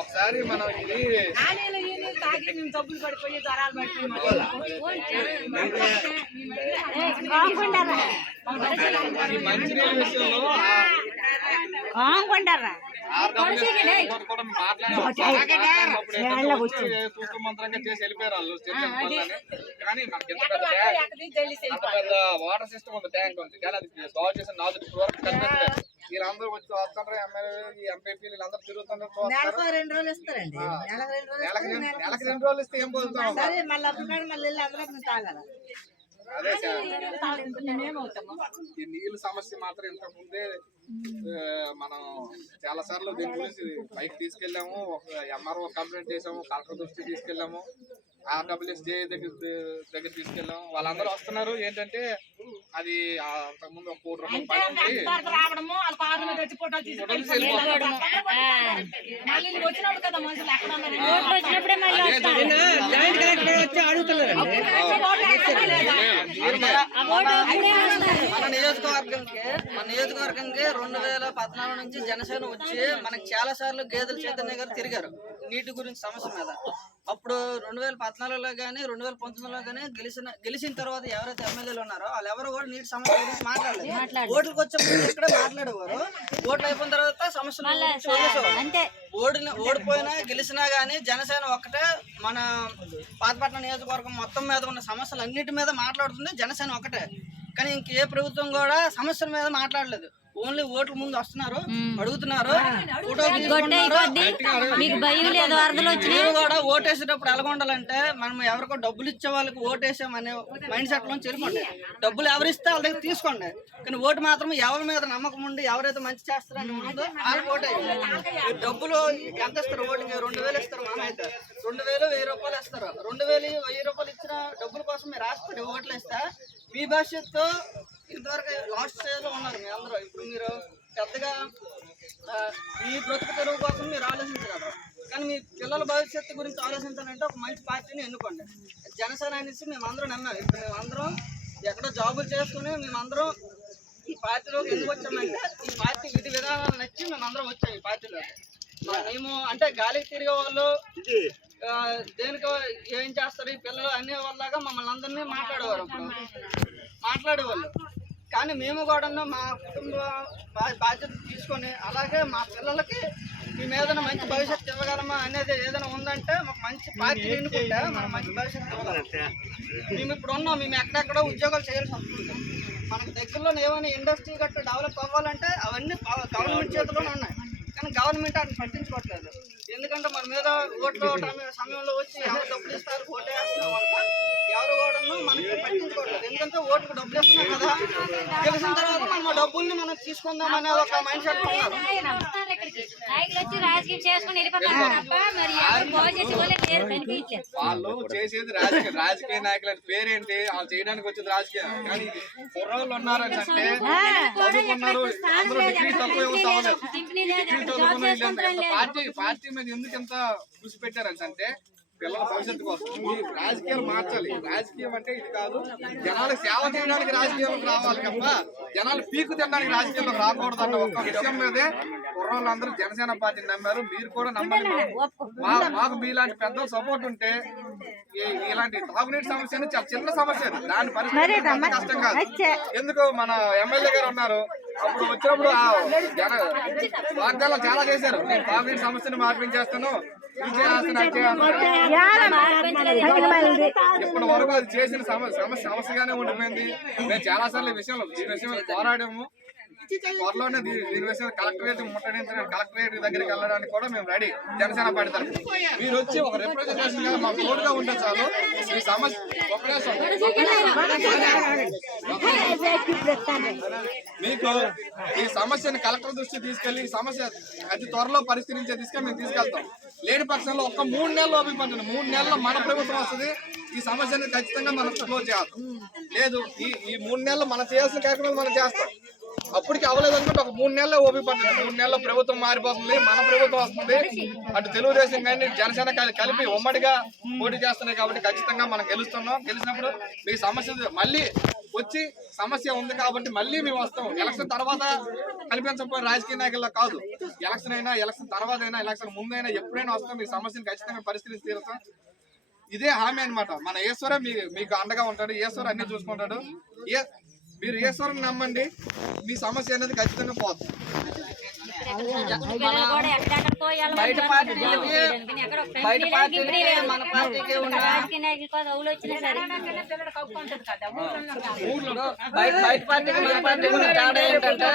ఒకసారి మనం ఇది జబ్బులు పడిపోయి జ్వరాలు పడిపోయి మంచినీళ్ళ విషయంలో మంత్రంగా చేసి వెళ్ళిపోయారు వాళ్ళు. కానీ పెద్ద వాటర్ సిస్టమ్ ఉంది, ట్యాంక్ ఉంది, కానీ అది బాగు చేసిన నాలుగు వరకు కనిపించలేదు. వీళ్ళందరూ వచ్చి వస్తుంటారు, ఎమ్మెల్యే ఎంపీపీ వీళ్ళందరూ తిరుగుతుంటారు. నెలకు 2 రోజులు ఇస్తారండి. నెలకి 2 రోజులు ఇస్తే ఏం పోతాం? అదే సార్, ఈ నీళ్ళ సమస్య మాత్రం ఇంతకు ముందే మనం చాలా సార్లు దీని గురించి పైకి తీసుకెళ్ళాము. ఒక ఎంఆర్ఓ కంప్లైంట్ చేసాము, కలెక్టర్ దృష్టికి తీసుకెళ్ళాము, RWSJ దగ్గర తీసుకెళ్ళాము. వాళ్ళందరూ వస్తున్నారు. ఏంటంటే అది అంతకుముందు 1 కోటి రూపాయలు పని ఉంది. మన నియోజకవర్గంకి 2014 నుంచి జనసేన వచ్చి మనకి చాలా సార్లు గేదెల చైతన్య గారు తిరిగారు నీటి గురించి సమస్య మీద. అప్పుడు 2014లో కానీ 2019లో కానీ గెలిచిన తర్వాత ఎవరైతే ఎమ్మెల్యేలు ఉన్నారో వాళ్ళు ఎవరు కూడా నీటి సమస్య గురించి మాట్లాడలేదు. ఓట్లకు వచ్చే ముందు ఇక్కడ మాట్లాడేవారు, ఓట్లు అయిపోయిన తర్వాత సమస్యలు ఓడిపోయినా గెలిచినా గానీ జనసేన ఒక్కటే మన పాతపట్నం నియోజకవర్గం మొత్తం మీద ఉన్న సమస్యలు అన్నిటి మీద మాట్లాడుతుంది జనసేన ఒకటే. కానీ ఇంకే ప్రభుత్వం కూడా సమస్యల మీద మాట్లాడలేదు. ఓన్లీ ఓట్ల ముందు వస్తున్నారు, అడుగుతున్నారు, కూడా ఓటేసేటప్పుడు ఎలా ఉండాలంటే మనం ఎవరికో డబ్బులు ఇచ్చే వాళ్ళకి ఓటేసామనే మైండ్ సెట్ లో చెరుకోండి. డబ్బులు ఎవరిస్తే వాళ్ళ దగ్గర తీసుకోండి, కానీ ఓటు మాత్రం ఎవరి మీద నమ్మకం ఉండి ఎవరైతే మంచి చేస్తారని ముందు వాళ్ళకి ఓటే. డబ్బులు ఎంత ఇస్తారు? ఓటుకి 2000 ఇస్తారు. మనం అయితే 2000, 1000 రూపాయలు ఇస్తారు. 2000, 1000 రూపాయలు ఇచ్చిన డబ్బుల కోసం మీరు రాసిపోయి ఓట్లు వేస్తే మీ భవిష్యత్తు ఇంతవరకు లాస్ట్ స్టేజ్ లో ఉన్నారు మీ అందరూ. ఇప్పుడు మీరు పెద్దగా మీ బ్రతుకు తెరువు కోసం మీరు ఆలోచించగలరు, కానీ మీ పిల్లల భవిష్యత్తు గురించి ఆలోచించాలంటే ఒక మంచి పార్టీని ఎన్నుకోండి. జనసేన అనేసి మేమందరం నమ్మాం. ఇప్పుడు మేమందరం ఎక్కడో జాబులు చేసుకుని మేమందరం ఈ పార్టీలోకి ఎందుకు వచ్చామంటే ఈ పార్టీ విధి విధానాలు నచ్చి మేమందరం వచ్చాం ఈ పార్టీలోకి. మేము అంటే గాలికి తిరిగే వాళ్ళు దేనికో ఏం చేస్తారు ఈ పిల్లలు అనే వాళ్ళగా మమ్మల్ని అందరినీ మాట్లాడేవాళ్ళు. కానీ మేము కూడా మా కుటుంబ బాధ్యత తీసుకొని అలాగే మా పిల్లలకి మేము ఏదైనా మంచి భవిష్యత్తు ఇవ్వగలమా అనేది ఏదైనా ఉందంటే మాకు మంచి పార్టీ ఎన్నుకుంటే మనం మంచి భవిష్యత్తు ఇవ్వగలం. మేము ఇప్పుడు ఉన్నాం, మేము ఎక్కడెక్కడో ఉద్యోగాలు చేయాల్సి వస్తుంది. మనకు దగ్గరలో ఏమైనా ఇండస్ట్రీ గట్రా డెవలప్ అవ్వాలంటే అవన్నీ గవర్నమెంట్ చేతిలోనే ఉన్నాయి, కానీ గవర్నమెంట్ అది పట్టించుకోవట్లేదు. ఎందుకంటే మన మీద ఓట్లు సమయంలో వచ్చి ఎవరు డబ్బులు ఇస్తారు ఓటు వేస్తున్నాం అంటే ఎవరు కూడా మనకి పట్టించుకోవట్లేదు. ఎందుకంటే ఓటుకు డబ్బులు ఇస్తున్నాం కదా, గెలిచిన తర్వాత మనం డబ్బుల్ని మనం తీసుకుందాం అనే ఒక మైండ్ సెట్ ఉన్నారు. వాళ్ళు చేసేది రాజకీయ నాయకుల పేరేంటి, వాళ్ళు చేయడానికి వచ్చేది రాజకీయం. కానీ కుర్రోళ్ళు ఉన్నారని అంటే చదువుకున్నారు, అందరూ డిగ్రీ తక్కువ పార్టీ మీద ఎందుకు ఎంత కృషి పెట్టారంటే పిల్లల భవిష్యత్తు కోసం రాజకీయాలు మార్చాలి. రాజకీయం అంటే ఇది కాదు, జనాలకు సేవ చేయడానికి రాజకీయాలకు రావాలి తప్ప జనాలు పీకు తినడానికి రాజకీయాలకు రాకూడదు అన్న ఒక విషయం మీదే కుర్రోళ్ళందరూ జనసేన పార్టీని నమ్మారు. మీరు కూడా నమ్మండి. మాకు మీలాంటి పెద్దలు సపోర్ట్ ఉంటే ఇలాంటి తాగునీటి సమస్య చాలా చిన్న సమస్య, దాని పరిస్థితి కష్టం కాదు. ఎందుకు మన ఎమ్మెల్యే గారు ఉన్నారు, అప్పుడు వచ్చినప్పుడు వాగ్దానాలు చాలా చేశారు. నేను తాగునీటి సమస్యను మార్పించేస్తాను, ఇప్పటి వరకు అది చేసిన సమస్యగానే ఉండిపోయింది. మేము చాలా సార్లు ఈ విషయంలో పోరాడాము. త్వరలోనే దీని విషయం కలెక్టరేట్ ముట్టడించడానికి కలెక్టరేట్ దగ్గరికి వెళ్ళడానికి కూడా మేము రెడీ. జనసేన పార్టీ తరఫున మీరు వచ్చి ఒక రిప్రజెంటేషన్ గా మాకు తోడుగా ఉంటే చాలు. ఈ సమస్య మీకు ఈ సమస్యను కలెక్టర్ దృష్టి తీసుకెళ్లి ఈ సమస్య అతి త్వరలో పరిష్కరించే దిశగా మేము తీసుకెళ్తాం. లేని పక్షంలో ఒక 3 నెలలు ఓపిక 3 నెలల్లో మన ప్రభుత్వం వస్తుంది. ఈ సమస్యను ఖచ్చితంగా మనం క్లోజ్ చేయాలి. లేదు ఈ 3 నెలలు మనం చేయాల్సిన కార్యక్రమాలు మనం చేస్తాం. అప్పటికి అవ్వలేదు అనుకుంటే ఒక 3 నెలల్లో ఓపిక పడుతుంది. 3 నెలల్లో ప్రభుత్వం మారిపోతుంది, మన ప్రభుత్వం వస్తుంది. అటు తెలుగుదేశం కానీ జనసేన కలిపి ఉమ్మడిగా పోటీ చేస్తున్నాయి కాబట్టి ఖచ్చితంగా మనం గెలుస్తున్నాం. గెలిచినప్పుడు మీ సమస్య మళ్ళీ వచ్చి సమస్య ఉంది కాబట్టి మళ్ళీ మేము వస్తాం. ఎలక్షన్ తర్వాత కనిపించకపోయిన రాజకీయ నాయకుల్లో కాదు, ఎలక్షన్ అయినా ఎలక్షన్ తర్వాత అయినా ఎలక్షన్ ముందైనా ఎప్పుడైనా వస్తాం. మీ సమస్యను ఖచ్చితంగా పరిష్కరించి తీరుతాం. ఇదే హామీ అన్నమాట. మన ఈశ్వరే మీకు అండగా ఉంటాడు, ఈశ్వరు అన్ని చూసుకుంటాడు. మీరు ఈశ్వరుని నమ్మండి, మీ సమస్య అనేది ఖచ్చితంగా పోతుంది. బయట పార్టీలకి మన పార్టీకి ఉన్న బయట పార్టీకి మన పార్టీకి ఉన్న తేడా ఏంటంటే